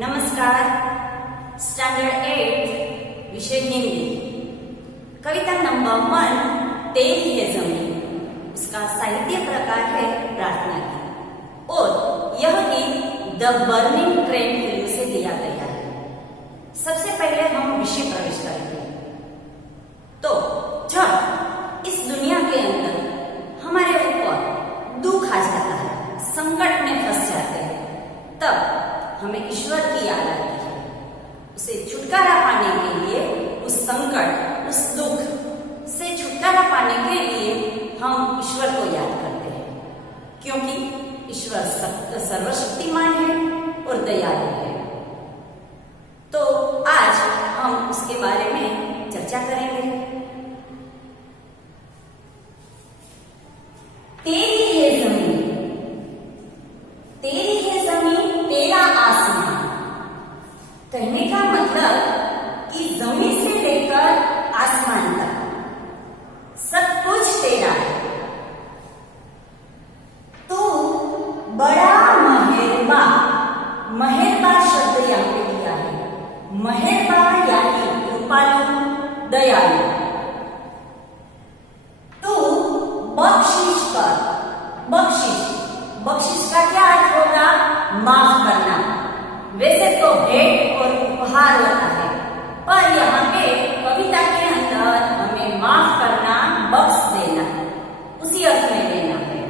नमस्कार। स्टैंडर्ड 8 विषय हिंदी, कविता नंबर 1 तेरी है जमीन। इसका साहित्य प्रकार है प्रार्थना गीत और यह गीत द बर्निंग ट्रेन फिल्म से लिया गया है। सबसे पहले हम विषय प्रवेश करेंगे। तो जब इस दुनिया के अंदर हमारे ऊपर दुख आ जाता है, संकट में फंस जाते हैं, तब हमें ईश्वर की याद आती है। उसे छुटकारा पाने के लिए, उस संकट, उस दुख से छुटकारा पाने के लिए हम ईश्वर को याद करते हैं, क्योंकि ईश्वर सर्वशक्तिमान है और दयालु है। तो आज हम उसके बारे में चर्चा करेंगे। तेरी है जमीन, तेरी है जमीन, तेरा आसमान। कहने का मतलब कि जमीन से लेकर आसमान तक सब कुछ तेरा है। तू बड़ा मेहरबान, मेहरबान शब्द यहाँ पे दिया है। मेहरबान यानी कृपालु, दयालु। तू बख्शिश कर, बख्शिश, बख्शिश का क्या अर्थ होगा? माफ करना। वैसे तो भेंट और उपहार होता है, पर यहाँ पे कविता के अंदर हमें माफ करना, बख्श देना, उसी अर्थ में लेना है।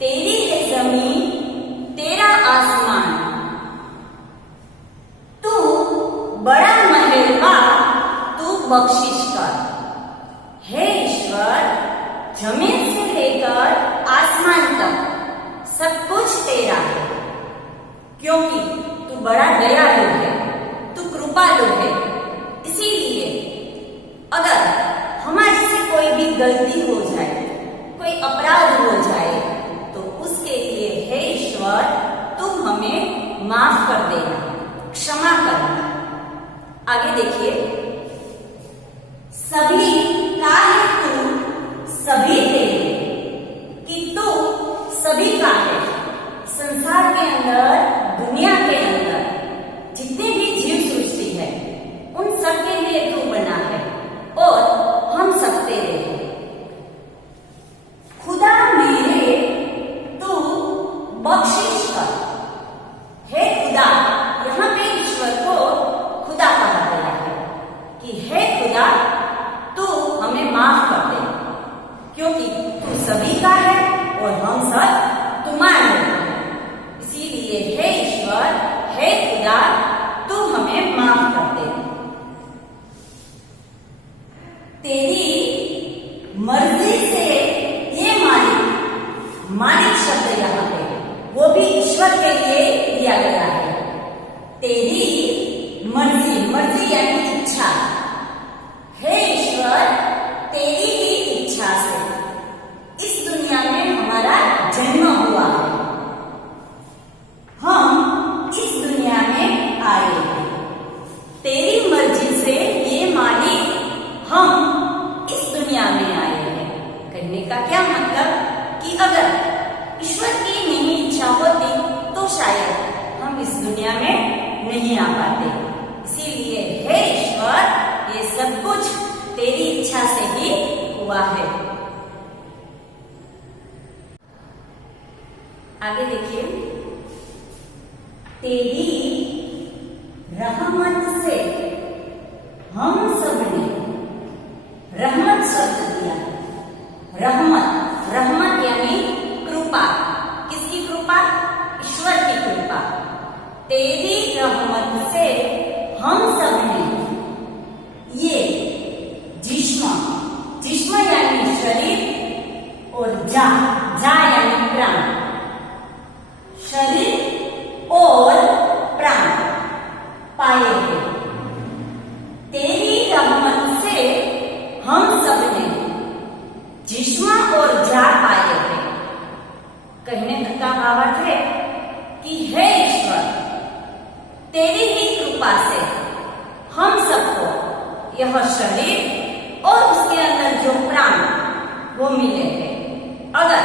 तेरी है जमीन, तेरा आसमान, तू बड़ा मेहरबान, तू बख्शिश कर। हे ईश्वर, जमीन से लेकर आसमान तक सब कुछ तेरा है, क्योंकि तू बड़ा दयालु है, तू कृपालु है। इसीलिए अगर हमारे से कोई भी गलती हो जाए, कोई अपराध हो जाए, तो उसके लिए हे ईश्वर, तुम हमें माफ कर देना, क्षमा करना। आगे देखिए, सभी का है तू, सभी तेरे, कि तू सभी का है। संसार के अंदर, दुनिया के अंदर जितने भी जीव सृष्टि है, उन सब के लिए तू बना है और हम सब तेरे हैं। खुदा मेरे, तू बख्शिश कर। हे खुदा, यहाँ पे ईश्वर को खुदा कहा गया है कि हे खुदा, तू हमें माफ कर दे, क्योंकि तू सभी का है और हम सब तुम्हारे हैं। इसीलिए हे ईश्वर, हे खुदा, तू हमें माफ कर दे। तेरी मर्जी से ये मालिक, मालिक शब्द यहाँ पे वो भी ईश्वर के लिए दिया गया है। तेरी मर्जी, मर्जी यानी इच्छा। हे ईश्वर, तेरी ही इच्छा से इस दुनिया में हमारा जन्म हुआ है, हम इस दुनिया में आए हैं। तेरी मर्जी से ये मालिक हम इस दुनिया में आए हैं। कहने का क्या मतलब कि अगर ईश्वर की नहीं इच्छा होती तो शायद हम इस दुनिया में नहीं आ पाते। इसीलिए हे ईश्वर, ये सब कुछ तेरी इच्छा से ही हुआ है। आगे देखिए, तेरी रहमत से हम सबने, रहमत शब्द दिया है। रहमत, रहमत यानी कृपा। किसकी कृपा? ईश्वर की कृपा। तेरी रहमत से हम सबने ये जिस्म, जिस्म यानी शरीर और जा, जा यानी प्राण, शरीर और प्राण पाए हैं। तेरी रहमत से हम सबने जिस्म और जा पाए हैं। कहने का भावार्थ है कि हे ईश्वर, तेरी ही कृपा से हम सबको यह शरीर और उसके अंदर जो प्राण वो मिले हैं। अगर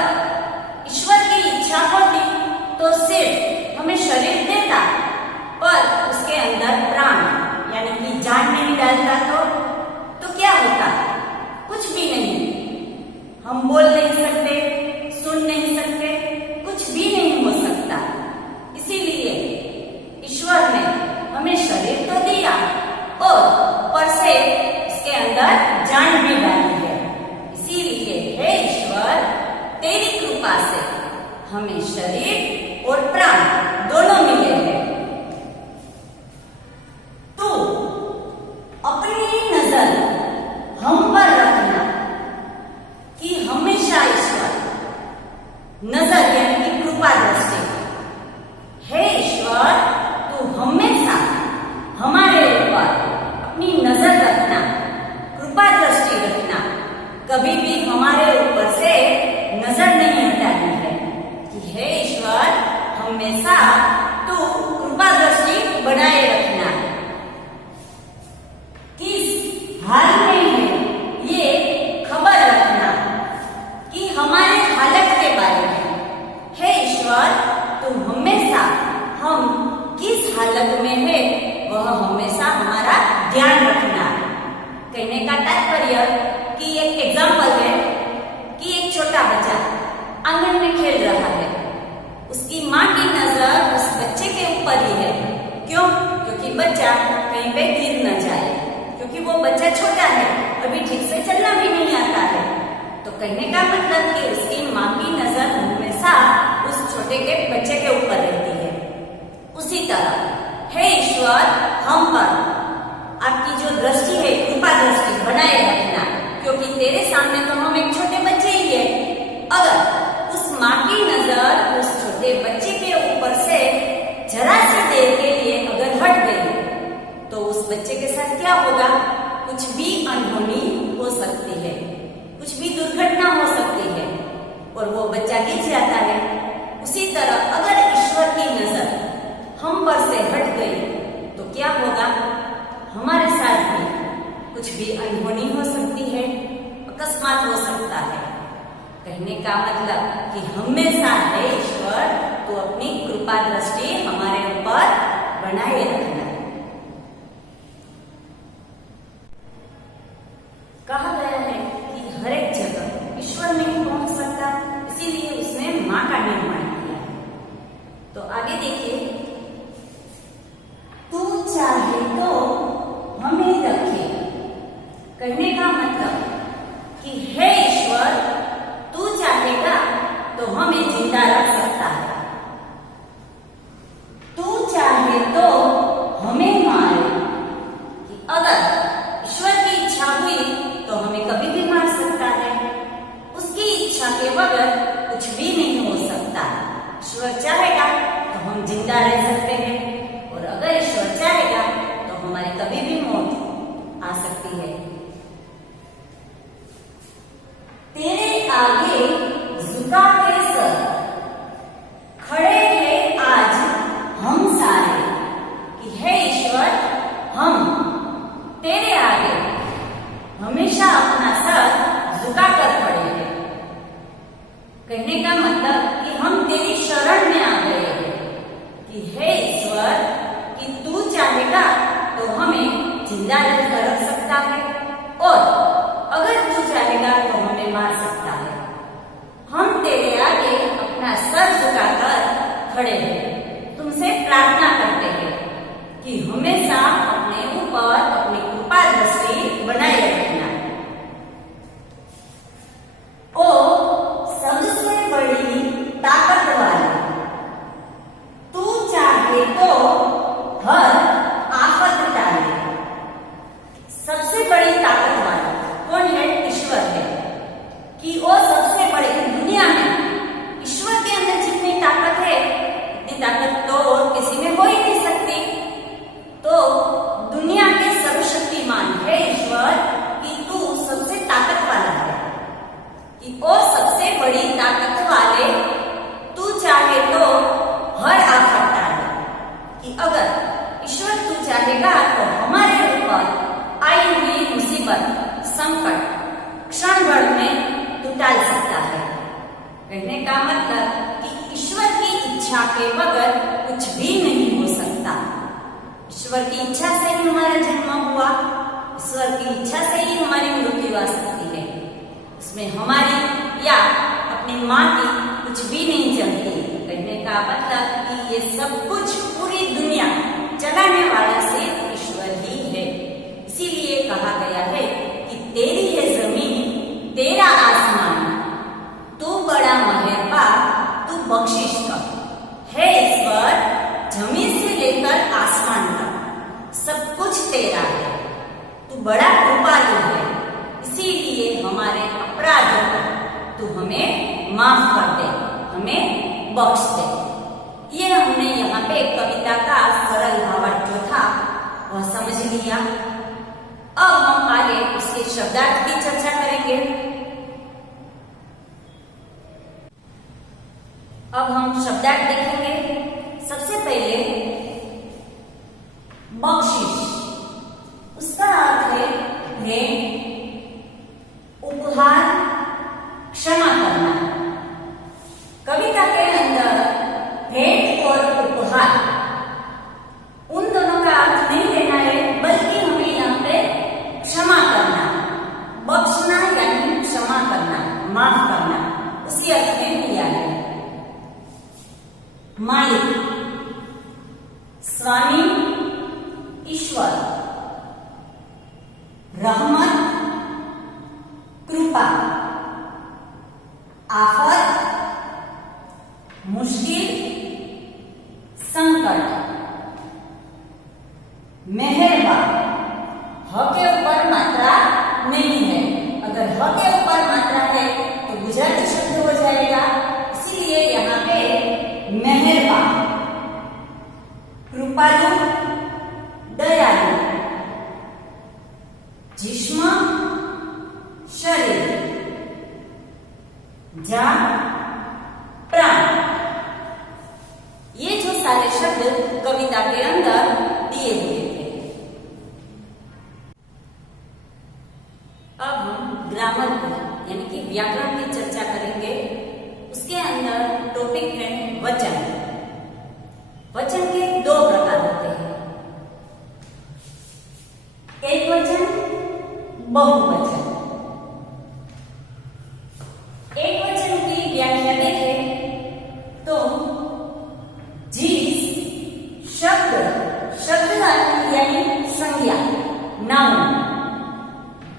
ईश्वर की इच्छा होती तो सिर्फ हमें शरीर देता डालता तो क्या होता? कुछ भी नहीं। हम बोल नहीं सकते, सुन नहीं सकते, कुछ भी नहीं हो सकता। इसीलिए ईश्वर ने हमें शरीर तो दिया और ऊपर से उसके अंदर जान भी डाली है। इसीलिए हे ईश्वर, तेरी कृपा से हमें शरीर और प्राण दोनों मिले हैं। तो अपनी नजर हम पर रखना कि हमेशा ईश्वर नजर यानी कि कृपा दृष्टि, हे ईश्वर तू हमेशा हमारे ऊपर अपनी नजर रखना, कृपा दृष्टि रखना, कभी भी हमारे ऊपर से नजर नहीं हटानी है कि हे ईश्वर हमेशा तू कृपा दृष्टि बनाए रखना। किस हाल में है ये खबर रखना कि हमारे हालत के बारे में, हे ईश्वर तू हमेशा हम किस हालत में है वह हमेशा हमारा ध्यान रखना। कहने का तात्पर्य कि एक एग्जाम्पल है कि एक छोटा बच्चा आंगन में खेल रहा है, उसकी माँ की नजर उस बच्चे के ऊपर ही है। क्यों? क्योंकि बच्चा कहीं पे गिर न जाए, क्योंकि वो बच्चा छोटा है, अभी ठीक से चलना भी नहीं आता है। तो कहने का मतलब कि उसकी माँ की नजर हमेशा उस छोटे के बच्चे के ऊपर रहती है। उसी तरह हे ईश्वर हम पर आपकी जो दृष्टि है कृपा दृष्टि बनाए रखना, क्योंकि तेरे सामने तो हम एक छोटे बच्चे ही है। अगर उस माँ की नजर उस छोटे बच्चे के ऊपर से जरा सी देर के लिए अगर हट गई तो उस बच्चे के साथ क्या होगा? कुछ भी अनहोनी हो सकती है, कुछ भी दुर्घटना हो सकती है और वो बच्चा गिर जाता है। उसी तरह अगर ईश्वर की नजर हम पर से हट गई तो क्या होगा? हमारे साथ भी कुछ भी अनहोनी हो सकती है, अकस्मात हो सकता है। कहने का मतलब कि हमेशा है ईश्वर तो अपनी कृपा दृष्टि हमारे ऊपर बनाए रखना। कहा गया है कि हर एक जगह ईश्वर नहीं पहुंच सकता, इसीलिए उसने माँ का निर्माण किया है। तो आगे देखिए, तू चाहे तो हमें रखे। कहने का मतलब कि हे ईश्वर तू चाहेगा तो हमें जिंदा रख सकता है, तू चाहे तो हमें मारे। कि अगर ईश्वर की इच्छा हुई तो हमें कभी भी मार सकता है, उसकी इच्छा के बगैर कुछ भी नहीं हो सकता। ईश्वर चाहेगा तो हम जिंदा रह सकते हैं और अगर ईश्वर चाहेगा तो हमारी कभी भी मौत आ सकती है। तेरे आगे झुका के सर खड़े हैं आज हम सारे। कि हे ईश्वर हम तेरे आगे हमेशा अपना सर झुका कर खड़े हैं। कहने का मतलब कि हम तेरी शरण में आ गए हैं कि हे ईश्वर कि तू चाहेगा तो हमें जिंदा रख सकता है और अगर तू चाहेगा तो हमें मार सकता है। हम तेरे आगे अपना सर झुकाकर खड़े हैं, तुमसे प्रार्थना करते हैं कि हमेशा अपने ऊपर अपनी कृपा दृष्टि बनाए रखना। ओ सबसे बड़ी ताकत वाली, तू चाहे तो हर आफत टाले। सबसे बड़ी ताकत वाला कौन है? ईश्वर है। कि वो सबसे बड़े दुनिया में ईश्वर के अंदर जितनी ताकत है इतनी ताकत तो और किसी में हो ही नहीं सकती। तो दुनिया के सर्वशक्तिमान है ईश्वर कि तू सबसे ताकत वाला है, कि वो सबसे बड़ी ताकत वाले तू चाहे तो हर आफत टाले। कि अगर ईश्वर तू चाहेगा तो हमारे ऊपर आई हुई मुसीबत संकट क्षण भर में तू टाल सकता है। कहने का मतलब कि ईश्वर की इच्छा के बगैर कुछ भी नहीं हो सकता। ईश्वर की इच्छा से ही हमारा जन्म हुआ, ईश्वर की इच्छा से ही हमारी मृत्यु आ सकती है। उसमें हमारी या अपनी माँ की कुछ भी नहीं चलती। कहने का मतलब कि ये सब कुछ पूरी दुनिया चलाने वाला सिर्फ ईश्वर ही है। इसीलिए कहा गया है कि तेरी है जमीन, तेरा आसमान, तू बड़ा मेहरबा, तू बख्शिश कर। है ईश्वर, जमीन से लेकर आसमान तक सब कुछ तेरा है। तू बड़ा कृपालु है, इसीलिए हमारे अपराधों को तू हमें माफ कर दे, हमें बख्श दे। ये हमने यहाँ पे कविता का सरल भावार्थ जो था वह समझ लिया। अब हम आगे उसके शब्दार्थ की चर्चा करेंगे। अब हम शब्दार्थ देखेंगे। सबसे पहले बख्शिश, उसका अर्थ है भेंट, उपहार, क्षमा करना। कविता के अंदर भेंट और उपहार उन दोनों का अर्थ नहीं लेना है, बल्कि हमें यहाँ पे क्षमा करना, बख्शना यानी क्षमा करना, माफ करना, उसी अर्थ में लिया है। मालिक, स्वामी, ईश्वर, रहमत, कृपा, आफत, मुश्किल, संकट, मेहरबा। ह के ऊपर मात्रा नहीं है। अगर ह के ऊपर मात्रा है तो गुजराती शब्द हो जाएगा, इसीलिए यहाँ पे मेहरबा, कृपालु, दयालु, जिस्म, शरीर, जान, प्राण। ये जो सारे शब्द कविता के अंदर दिए हुए थे। अब हम ग्रामर को यानी कि व्याकरण की चर्चा करेंगे। उसके अंदर टॉपिक है वचन। वचन के दो प्रकार होते हैं, एक वचन, बहुवचन। एक वचन की व्याख्या देखें तो जिस शब्द यानी संज्ञा, नाउन,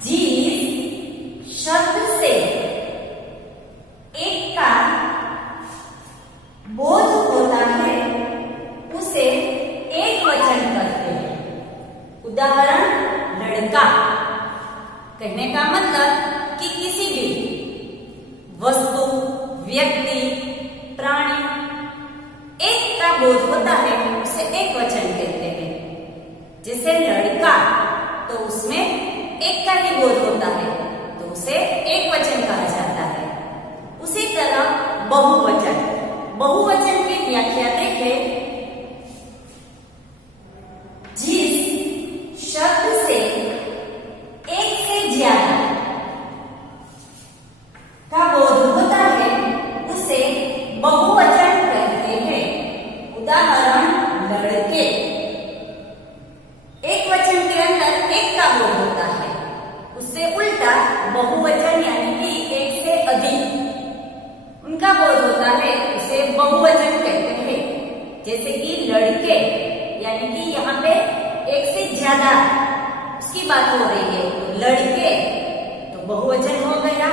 जिस शब्द से एक का बोध होता है उसे एक वचन कहते हैं। उदाहरण, लड़का। कहने का मतलब कि किसी भी वस्तु, व्यक्ति, प्राणी एक का बोध होता है उसे एक वचन कहते हैं। जैसे लड़का तो उसमें एक का ही बोध होता है तो उसे एक वचन कहा जाता है। उसी तरह बहुवचन, बहुवचन की व्याख्या देखें, जिस शब्द से एक से ज्यादा का बोध होता है उसे बहुवचन कहते हैं। उदाहरण, लड़के। एक वचन के अंदर एक का बोध होता है, उससे उल्टा बहुवचन यानी कि एक से अधिक उनका बोध होता है उसे बहुवचन कहते हैं। जैसे कि लड़के यानी कि यहाँ पे एक से ज्यादा उसकी बात हो रही है, तो लड़के तो बहुवचन हो गया।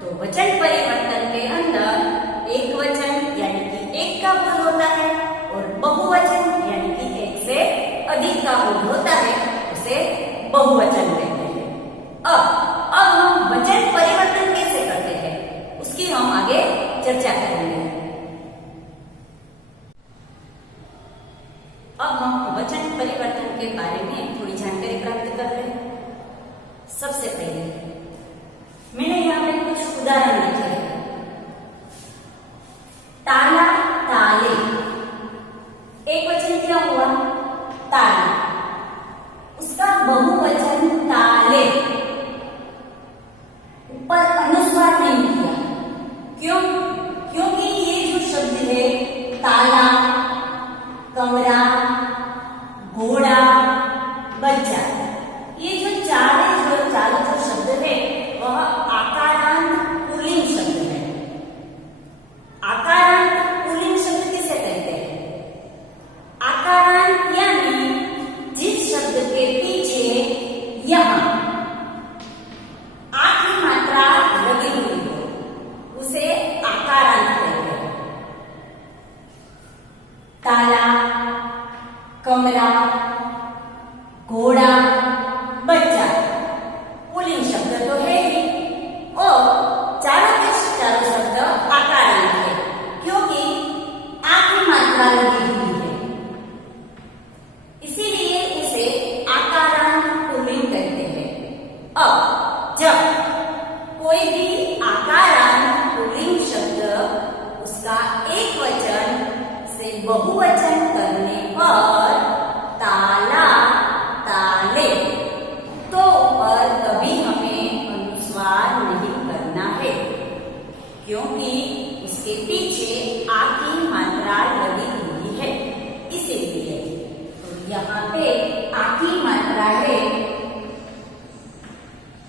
तो वचन परिवर्तन के अंदर एक वचन यानी कि एक का बोध होता है और बहुवचन यानी कि एक से अधिक का बोध होता है उसे बहुवचन कहते हैं। अब हम वचन परिवर्तन कैसे करते हैं उसकी हम आगे चर्चा करेंगे। अब हम वचन परिवर्तन के बारे में थोड़ी जानकारी प्राप्त कर रहे हैं। सबसे पहले मैंने यहाँ पे कुछ उदाहरण लिखे हैं। ताला, ताले। एक वचन क्या हुआ? ताला। उसका बहुवचन ताले। ऊपर अनुस्वार नहीं किया। क्यों? क्योंकि ये जो शब्द है ताला, कमरा, घोड़ा, बच्चा, ये जो चार ताला, कमरा, घोड़ा, बच्चा। पुल्लिंग शब्द तो है ही और चारों के चारों शब्द आकारांत है क्योंकि आ की मात्रा लगी हुई है, इसीलिए उसे आकारांत पुल्लिंग कहते हैं। अब जब कोई भी आकारांत पुल्लिंग शब्द उसका एक वचन से बहुवचन करने पर ताला, ताले, तो पर कभी हमें अनुस्वार नहीं करना है क्योंकि उसके पीछे आ की मात्रा लगी हुई है, इसीलिए। तो यहाँ पे आ की मात्रा है,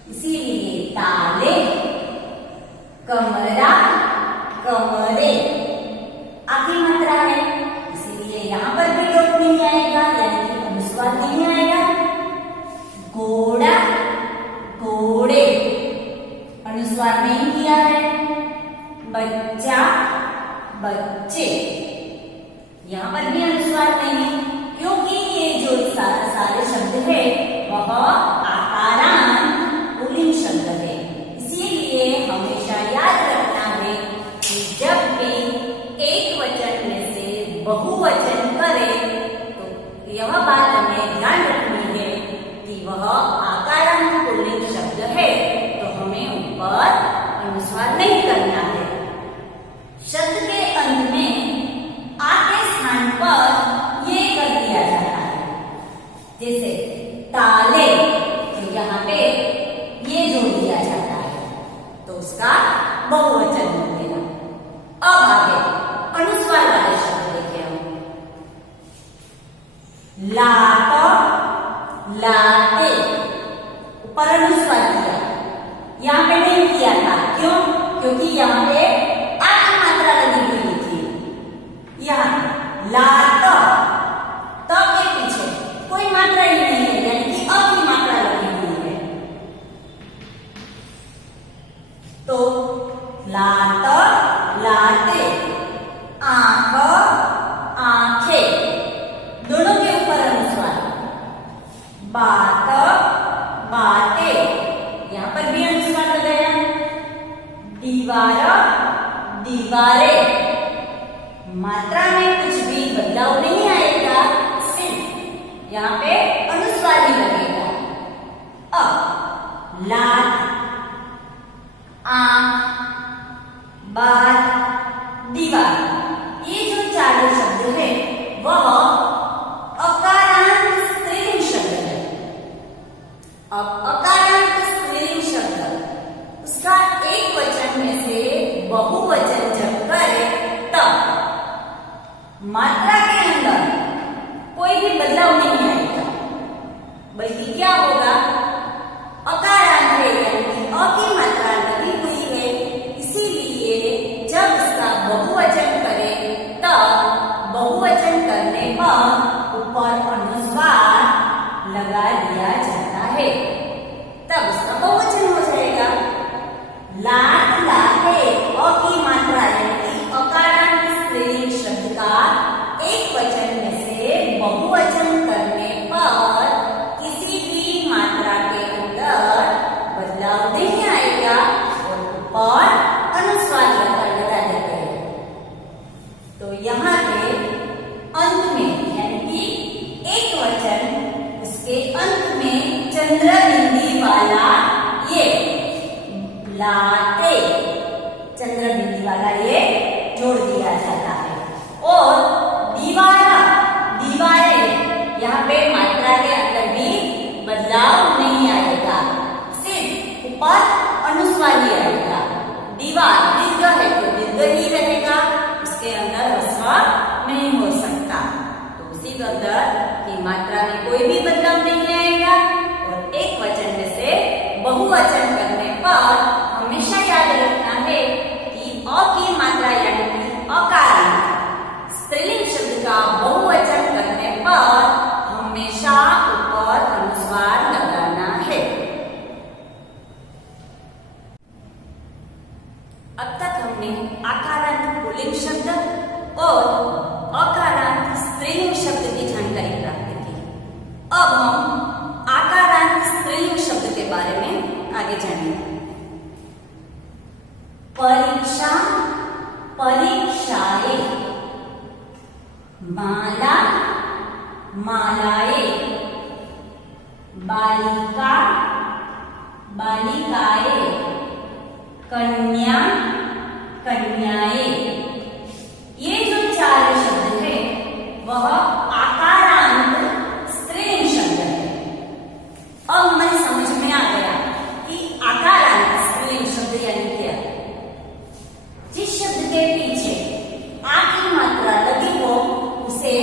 इसीलिए ताले, कमरा, कमरे आ की मात्रा है, इसीलिए यहाँ पर भी लोट नहीं आएगा, यानी कि अनुस्वार नहीं आएगा। घोड़ा, घोड़े, अनुस्वार नहीं किया है। बच्चा, बच्चे, यहाँ पर भी अनुस्वार नहीं है क्योंकि ये जो सारे शब्द है वह आकारांत पुल्लिंग शब्द है। इसीलिए हमेशा याद रखना है कि जब भी एक वचन में से बहुवचन करे तो यह बात हमें ध्यान रखनी है कि वह आकारांत पुल्लिंग शब्द है, तो हमें ऊपर अनुस्वार नहीं करना है। शब्द के अंत में आ के स्थान पर ये कर दिया जाता है, जैसे ताले, तो यहाँ पे ये जोड़ दिया जाता है तो उसका बहुवचन बनेगा। अब आगे अनुस्वार वाले शब्द देखें हम। लात, लाते, ऊपर अनुस्वार किया, यहाँ पे नहीं किया था, क्यों? क्योंकि यहाँ पे आ की मात्रा लगी हुई थी। यहाँ लात, त के पीछे कोई मात्रा ही नहीं है, यानी कि अ की मात्रा लगी हुई है, तो लात, लाते, आंख, आंखें, दोनों के ऊपर अनुस्वार। बात, बाते, यहाँ पर भी अनुस्वार लगाया। दीवार, दीवारें, मात्रा में कुछ भी बदलाव नहीं आएगा, सिर्फ यहाँ पे अनुस्वार ही लगेगा। अब लात, आंख, बात, दीवार, ये जो चारों शब्द है वह अकारांत स्त्रीलिंग शब्द है। अब अकारांत स्त्रीलिंग शब्द उसका एक वचन में से बहुवचन जब करे तब मात्रा के अंदर कोई भी बदलाव नहीं आएगा, बल्कि क्या होगा, अकारांत है, यानी कि अ की मात्रा लगी हुई है, इसीलिए जब उसका बहुवचन करे तब बहुवचन करने पर ऊपर अनुस्वार लगा दिया जाता है, तब उसका बहुवचन हो जाएगा। लात, लाते, अ की मात्रा यानी कि अकारांत स्त्रीलिंग शब्द का एक वचन में से बहुवचन करने पर किसी भी मात्रा के अंदर बदलाव नहीं आएगा और ऊपर अनुस्वार लगा देते हैं। तो यहाँ पे अंत में यानी कि एक वचन उसके अंत में चंद्र बिंदी वाला ये लाते, चंद्र बिंदी वाला ये जोड़ दिया जाता है। और दीवारा, दीवारें, यहाँ पे मात्रा के अंदर भी बदलाव नहीं आएगा, सिर्फ ऊपर अनुस्वार ही आएगा। दीवार दीर्घ है तो दीर्घ ही रहेगा, उसके अंदर ह्रस्व नहीं हो सकता, तो उसी अंदर की मात्रा में कोई भी बदलाव नहीं आएगा। और एक वचन में से बहुवचन करने पर हमेशा याद रखना है कि अ की मात्रा यानी कि अकारांत स्त्रीलिंग शब्द का बहुवचन करने पर हमेशा ऊपर अनुस्वार लगाना है। अब तक हमने आकारांत पुल्लिंग शब्द और अकारांत माला, मालाएं, बालिका, बालिकाएं, कन्या, कन्याएं। ये जो चार शब्द है वह आकारांत स्त्रीलिंग शब्द है। अब हमारी समझ में आ गया कि आकारांत स्त्रीलिंग शब्द यानी क्या। जिस शब्द के पीछे आ की मात्रा लगी हो उसे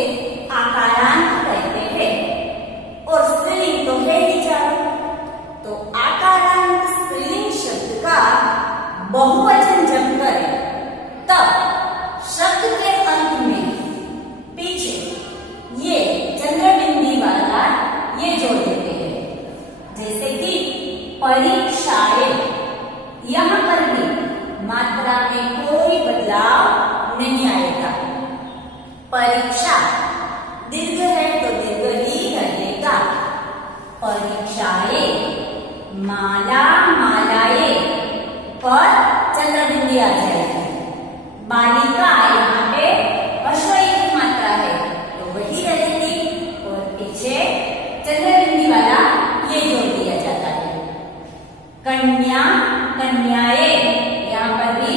आकारांत कहते हैं और स्त्रीलिंग तो है ही चार। तो आकारांत स्त्रीलिंग शब्द का बहुवचन जब करें तब शब्द के अंत में पीछे ये चंद्रबिंदी वाला ये जोड़ देते हैं। जैसे कि परीक्षाएं, यहां पर भी मात्रा में कोई बदलाव नहीं आएगा। परीक्षा दीर्घ है तो दीर्घ ही रहेगा। परीक्षाएं, माला, मालाएं पर चंद्रबिंदी आ जाएगी। बालिका यहाँ पे अश्वई की मात्रा है तो वही रहेगी और पीछे चंद्रबिंदी वाला ये जोड़ दिया जाता है। कन्या, कन्याएं, यहाँ पर भी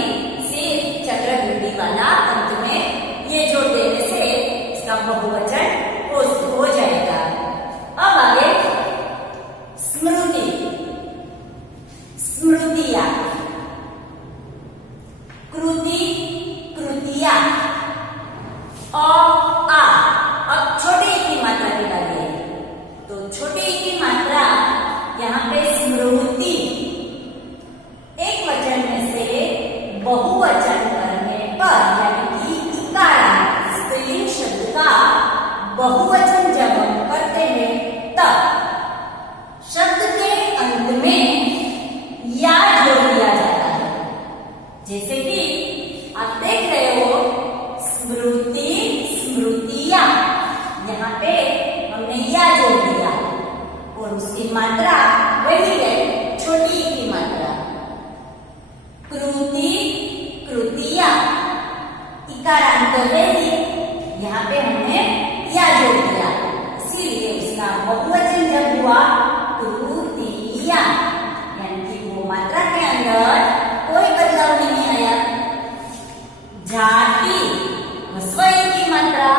सिर्फ चंद्रबिंदी वाला अंत में ये जोड़ देने से इसका बहुवचन हो जाएगा। अब आगे स्मृति, स्मृतियां, कृति, कृतियां, आ। अब छोटे की मात्रा निकालिए तो छोटे की मात्रा यहाँ पे स्मृति एक वचन में से बहुवचन करने पर यानी कि इकारांत स्त्रीलिंग शब्द का बहुवचन जब हम करते हैं तब शब्द के अंत में या जोड़ दिया जाता है। जैसे कि आप देख रहे हो स्मृति, स्मृतियां, यहाँ पे हमने या जोड़ दिया और उसकी मात्रा वही है छोटी की मात्रा। कृति, कृतियां, इकारांत है ही, यहाँ पे हमने या जोड़ दिया इसीलिए उसका बहुवचन जब हुआ कृतियां यानी कि वो मात्रा के अंदर कोई बदलाव नहीं आया। जाति, हस्वई की मात्रा,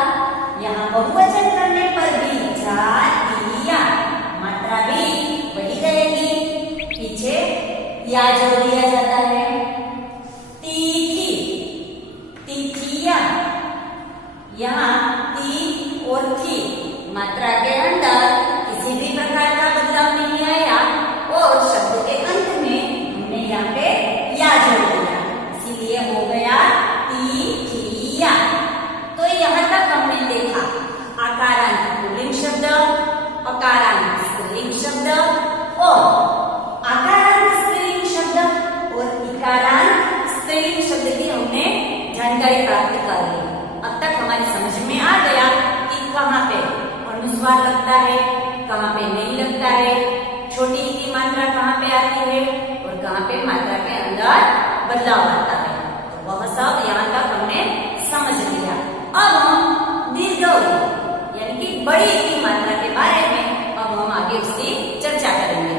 यहाँ बहुवचन करने पर भी जातियां मात्रा भी वही रहेगी, पीछे या जोड़ दिया जाता है। तिथि, तिथियां, यहाँ ती और थी मात्रा के अंदर किसी भी प्रकार का बदलाव नहीं आया और शब्द के अंत में हमने यहाँ पे या जोड़ दिया इसीलिए हो गया तिथिया। तो यहाँ तक हमने देखा आकारांत पुल्लिंग शब्द, अकारांत स्त्रीलिंग शब्द और आकारांत स्त्रीलिंग शब्द और इकारांत स्त्रीलिंग शब्द की हमने जानकारी प्राप्त कर ली। अब तक हमारी समझ में आ गया कि कहाँ पे अनुस्वार लगता है, कहाँ पे नहीं लगता है, छोटी की मात्रा कहाँ पे आती है और कहाँ पे मात्रा के अंदर बदलाव आता है। तो वह सब यहाँ तक हमने समझ लिया। अब हम दीर्घ यानी कि बड़ी की मात्रा के बारे में अब हम आगे उसकी चर्चा करेंगे।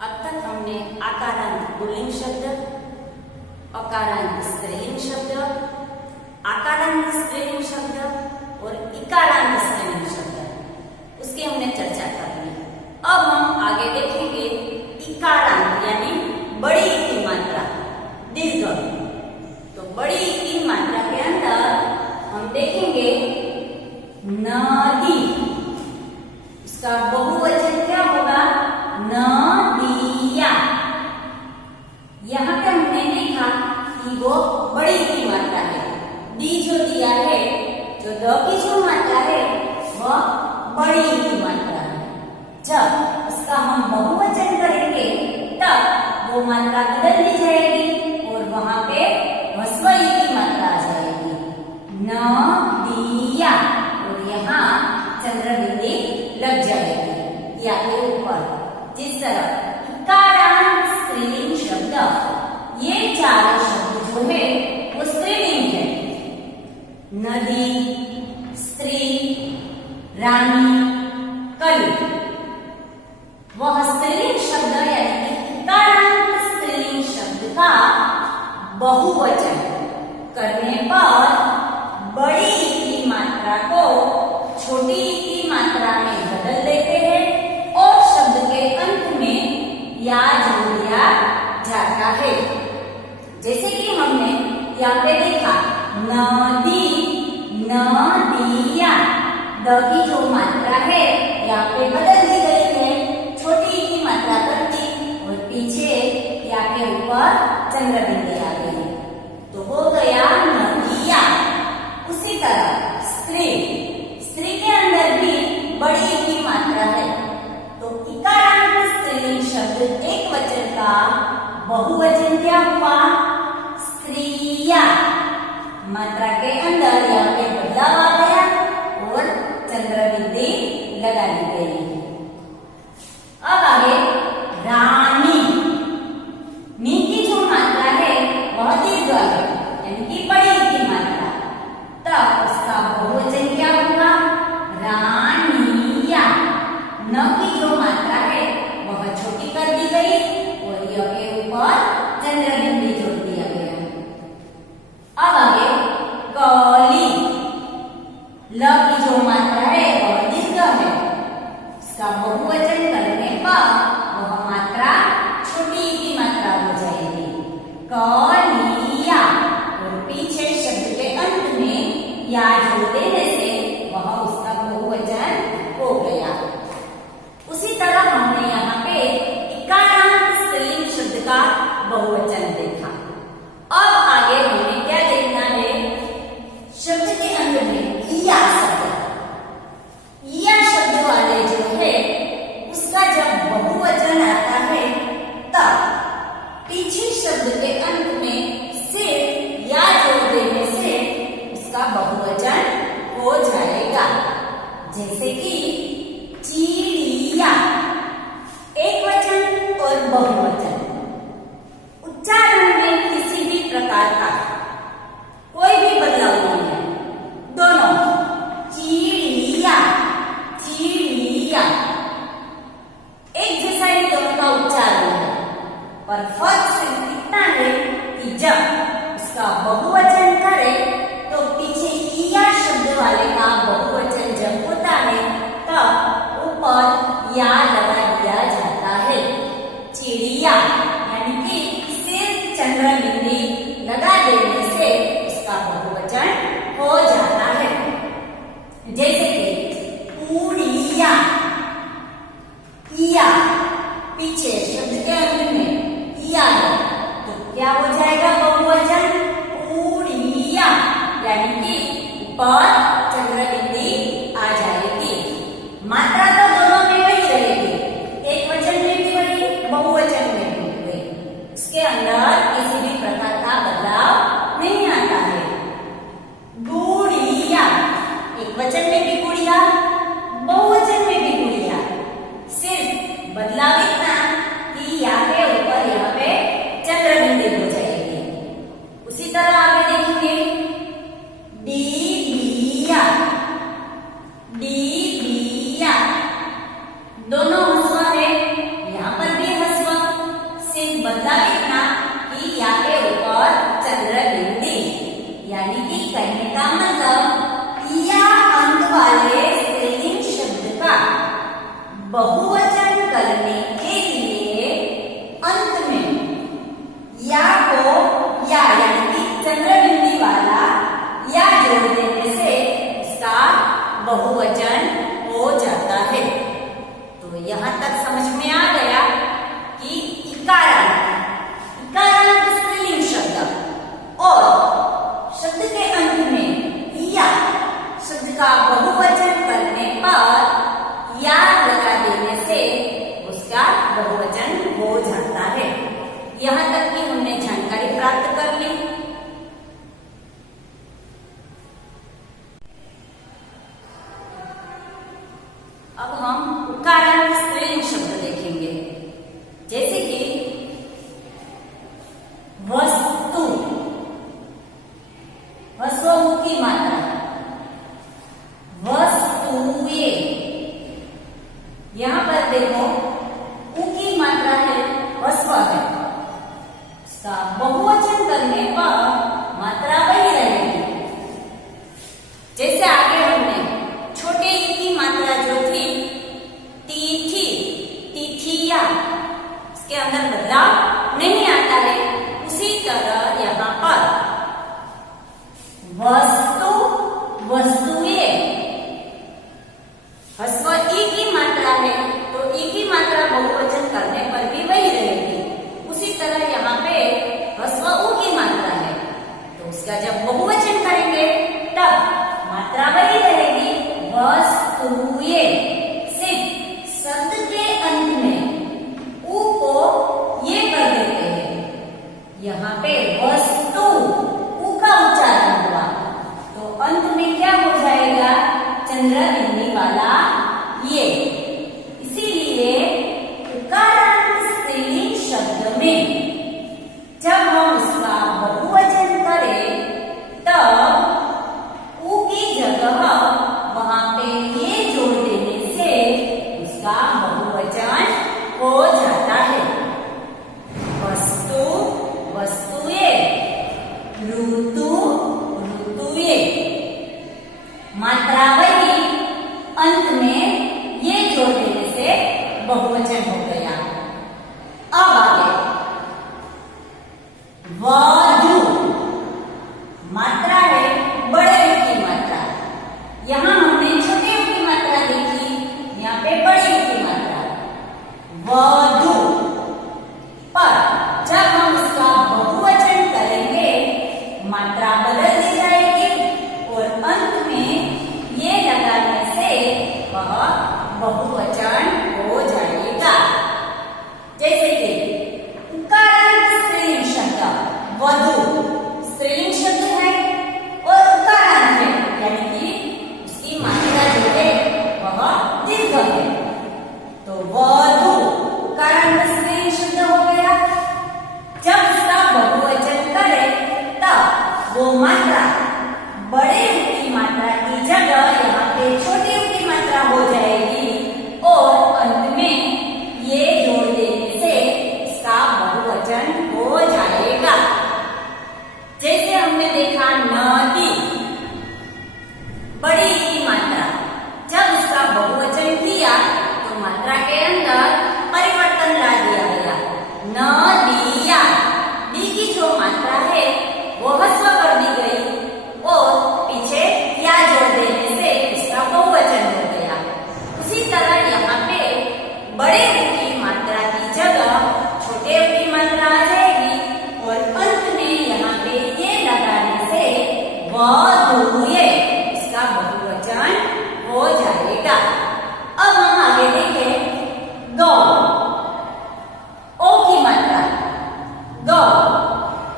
अब तक हमने आकारांत पुल्लिंग शब्द, अकारांत स्त्रीलिंग शब्द, आकारांत स्त्रीलिंग शब्द और इकारांत स्त्रीलिंग शब्द उसकी हमने चर्चा कर ली। अब हम आगे देखेंगे इकारांत यानी बड़ी की मात्रा दीर्घ। तो बड़ी की मात्रा के अंदर हम देखेंगे नदी, उसका बहुवचन क्या होगा नदियां। यहाँ पे हमने देखा कि वो बड़ी की मात्रा है, दी जो दिया है जो द की जो मात्रा है वह बड़ी की मात्रा है। जब उसका हम बहुवचन करेंगे तब वो मात्रा बदल दी जाएगी और वहां पे हस्वई की मात्रा आ जाएगी नदियां और यहाँ चंद्रबिंदी लग जाएगी या के ऊपर। जिस तरह इकारांत स्त्रीलिंग शब्द ये चार शब्द जो है वो स्त्रीलिंग नदी, स्त्री, रानी, कली। वह स्त्रीलिंग शब्द यानी कि इकारांत स्त्रीलिंग शब्द का बहुवचन करने पर बड़ी ई की मात्रा को छोटी ई की मात्रा में बदल देते हैं और शब्द के अंत में या जोड़ दिया जाता है। जैसे कि हमने यहाँ पे देखा नदी, नदिया, द की जो मात्रा है यहाँ पे बदल दी गई है, छोटी ई की मात्रा कर दी और पीछे या के ऊपर चंद्र बिंदी आ गई तो हो गया नदिया। उसी तरह स्त्री, स्त्री के अंदर भी बड़ी ई की मात्रा है तो इकारांत स्त्रीलिंग शब्द एक वचन का बहुवचन क्या हुआ? स्त्रिया। मात्रा के अंदर यहाँ पे बदलाव आ गया और चंद्र बिंदी लगा दी गई। अब आगे रानी, नी की जो मात्रा है वह दीर्घ है यानी कि बड़ी की मात्रा, तब उसका बहुवचन क्या होगा? रानिया। न की जो मात्रा है वह छोटी कर दी गई और य के ऊपर चंद्र बिंदी जोड़ दिया गया। अब आगे कली, ल की जो मात्रा है वह दीर्घ है, उसका बहुवचन करने पर वह मात्रा छोटी की मात्रा हो जाएगी कलिया और पीछे शब्द के अंत में या जोड़ देने से वह उसका बहुवचन हो गया। उसी तरह हमने यहाँ पे इकारांत स्त्रीलिंग शब्द का बहुवचन देखा। अब आगे हमें क्या देखना है? शब्द के अंत में इया शब्द, इया शब्द वाले जो है उसका जब बहुवचन आता है तब पीछे शब्द के अंत में सिर्फ या जोड़ देने से उसका बहुवचन हो जाएगा। जैसे कि चिड़िया, एक वचन और बहुवचन। उच्चारण में किसी भी प्रकार का कोई भी बदलाव नहीं है, दोनों चिड़िया, चिड़िया एक जैसा ही दोनों का उच्चारण है, पर फर्क सिर्फ इतना है कि जब उसका बहुवचन करे तो पीछे इया शब्द वाले का बहुवचन जब होता है तब ऊपर या लगा दिया जाता है। चिड़िया यानी कि सिर्फ चंद्र बिंदी लगा देने से उसका बहुवचन हो जाता है। जैसे कि उड़िया, इया पीछे शब्द के अंत में इया है तो क्या हो जाएगा बहुवचन? उड़िया यानी कि ऊपर चंद्र बिंदी आ जाएगी। मात्रा तो दोनों में वही रहेगी, एक वचन में भी वही, बहुवचन में भी वही, इसके अंदर किसी भी प्रकार का बदलाव नहीं आता है। गुड़िया, एक वचन में भी गुड़िया, बहुवचन में भी गुड़िया, सिर्फ बदलाव इतना कि यहाँ के ऊपर यहाँ पे चंद्र बिंदी हो जाएगी। उसी तरह आगे देखेंगे डिबिया, डिबिया दोनों हस्वा है, यहाँ पर भी हस्वा, सिर्फ बदलाव इतना कि यहाँ के ऊपर चंद्र बिंदी, यानी कि कहने का मतलब या अंत वाले स्त्रीलिंग शब्द का बहुवचन करने के लिए अंत में या को या यानी कि चंद्र बिंदी वाला या जोड़ देने से उसका बहुवचन हो जाता है। तो यहाँ तक समझ में आ गया कि इकारांत स्त्रीलिंग शब्द और शब्द के अंत में या शब्द का बहुवचन करने पर या लगा देने से उसका बहुवचन हो जाता है। यहाँ तक कि हमने जानकारी प्राप्त कर ली। अब हम उकारांत स्त्रीलिंग शब्द देखेंगे। जैसे कि वस्तु, वस्तुओं की मात्रा बहुवचन करेंगे तब मात्रा वही रहेगी वस्तुएं। सिर्फ शब्द के अंत में उ को ये कर देते हैं। यहाँ पे वस्तु उ का उच्चारण हुआ तो अंत में क्या हो जाएगा? चंद्र बिंदी वाला ये। इसीलिए उकारांत स्त्रीलिंग शब्द में जब हम उसका बहुवचन करें तब उ की जगह वहां पे ये जोड़ देने से उसका बहुवचन हो जाता है। वस्तु वस्तुएं, ऋतु ऋतुएं। मात्रा वही, अंत में ये जोड़ देने से बहुवचन हो गया। अब आगे वधु। मात्रा है बड़े ऊ की मात्रा। यहाँ हमने छोटे ऊ की मात्रा देखी, यहाँ पे बड़े ऊ की मात्रा। वधु पर जब हम उसका बहुवचन करेंगे मात्रा बदल दी जाएगी और अंत में ये लगाने से वह बहुवचन हो जाएगा। जैसे कि उकारांत स्त्रीलिंग शब्द वधु स्त्रीलिंग शब्द है और उकारांत है, यानी कि उसकी मात्रा जो है वह दीर्घ है। तो वधु उकारांत स्त्रीलिंग शब्द हो गया। जब उसका बहुवचन करे तब वो मात्रा बड़े ऊ की मात्रा की जगह यहाँ पे छोटे ऊ की मात्रा हो जाएगी और अंत में ये जोड़ देने से इसका बहुवचन हो जाएगा। जैसे हमने देखा नदी, बड़ी की मात्रा, जब उसका बहुवचन किया तो मात्रा के अंदर परिवर्तन ला दिया गया। नदिया, दी की जो मात्रा है वो ह्रस्व कर दी गई और पीछे या जोड़ देने से इसका बहुवचन हो गया। उसी तरह यहाँ पे बड़े ऊ की मात्रा की जगह छोटे ऊ की मात्रा आ जाएगी और अंत में यहाँ पे ये लगाने से वधुएं इसका बहुवचन हो जाएगा। अब हम आगे देखें गौ। ओ की मात्रा गौ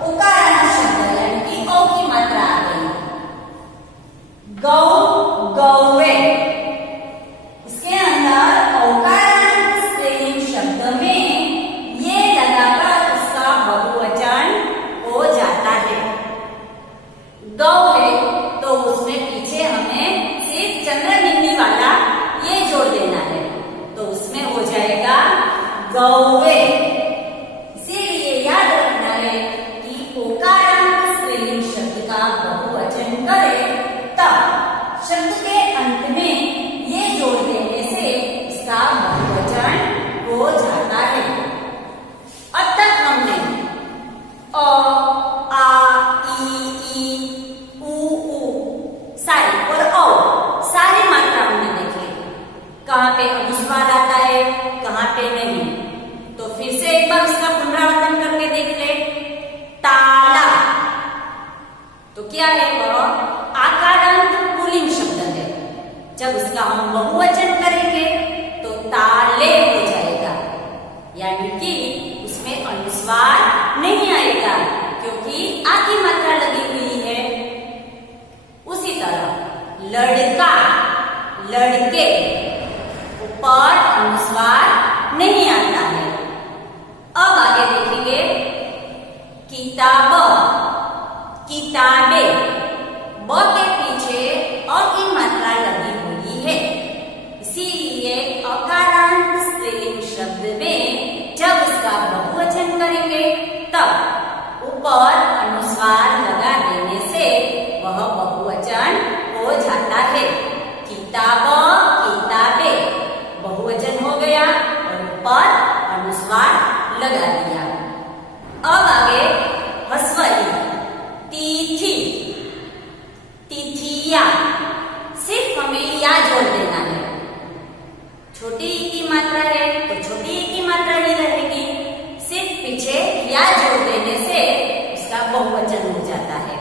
उकारांत शब्द यानी कि ओ की मात्रा आ गई। गौ गौवे, इसके अंदर औकारांत स्त्रीलिंग शब्द में ये लगाकर उसका बहुवचन हो जाता है। गौ है तो उसमें पीछे हमें सिर्फ चंद्र बिंदी वाला ये जोड़ देना है तो उसमें हो जाएगा गौवे। इसीलिए याद रखना है कि ओकारांत स्त्रीलिंग शब्द का बहुवचन करें तब शब्द के अंत में ये जोड़ देने से इसका बहुवचन हो जाता है। अब तक हमने अ, आ, ई, उ सारी और औ सारी मात्रा हमने देखी। कहाँ पे अनुस्वार आता है, कहाँ पे नहीं। तो फिर से एक बार उसका पुनरावर्तन करके देख ले। ताला, तो क्या है वह? आकारांत पुल्लिंग शब्द है। जब उसका हम बहुवचन करेंगे तो ताले हो जाएगा, यानी कि उसमें अनुस्वार नहीं आएगा क्योंकि आ की मात्रा लगी हुई है। उसी तरह लड़का, लड़के, ऊपर अनुस्वार नहीं आता है। अब आगे देखेंगे किताब, किताबें, ब के पीछे अ की मात्रा लगी हुई है। इसीलिए अकारांत स्त्रीलिंग शब्द में जब उसका बहुवचन करेंगे तब ऊपर अनुस्वार लगा देने से वह बहुवचन हो जाता है। किताब, किताबें बहुवचन हो गया और ऊपर अनुस्वार लगा दिया। अब आगे ह्रस्व ई, तिथि, तिथिया, सिर्फ हमें या जोड़ देना है। छोटी ई की मात्रा है तो छोटी ई की मात्रा ही रहेगी, सिर्फ पीछे या जोड़ देने से उसका बहुवचन हो जाता है।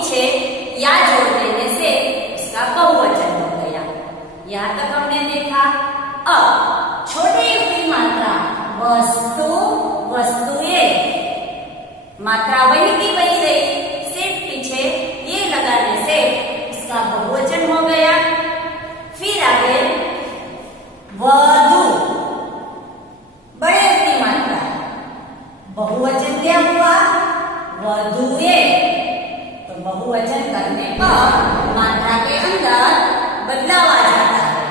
पीछे या जोड़ देने से उसका बहुवचन हो गया। यहाँ तक हमने देखा। अब छोटी हुई मात्रा वस्तु, वस्तुएं, मात्रा वही की वही रही, सिर्फ पीछे ये लगाने से इसका बहुवचन हो गया। फिर आगे वधु, बड़े की मात्रा, बहुवचन क्या हुआ? वधुएं। तो बहुवचन करने पर मात्रा के अंदर बदलाव आ जाता है।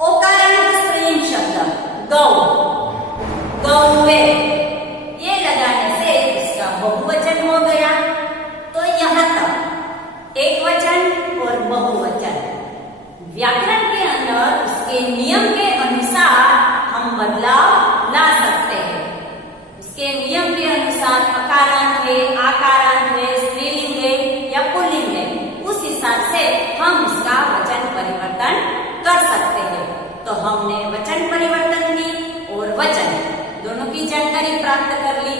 ओकारांत स्त्रीलिंग शब्द गौ, गौवे, ये लगाने से इसका बहुवचन हो गया। तो यहाँ तक एक वचन और बहुवचन व्याकरण के अंदर उसके नियम के अनुसार हम बदलाव ला सकते हैं। उसके नियम के अनुसार अकारांत है, आकारांत है, स्त्रीलिंग है या पुल्लिंग है, उस हिसाब से हम उसका वचन परिवर्तन कर सकते हैं। तो हमने वचन परिवर्तन की और वचन दोनों की जानकारी प्राप्त कर ली।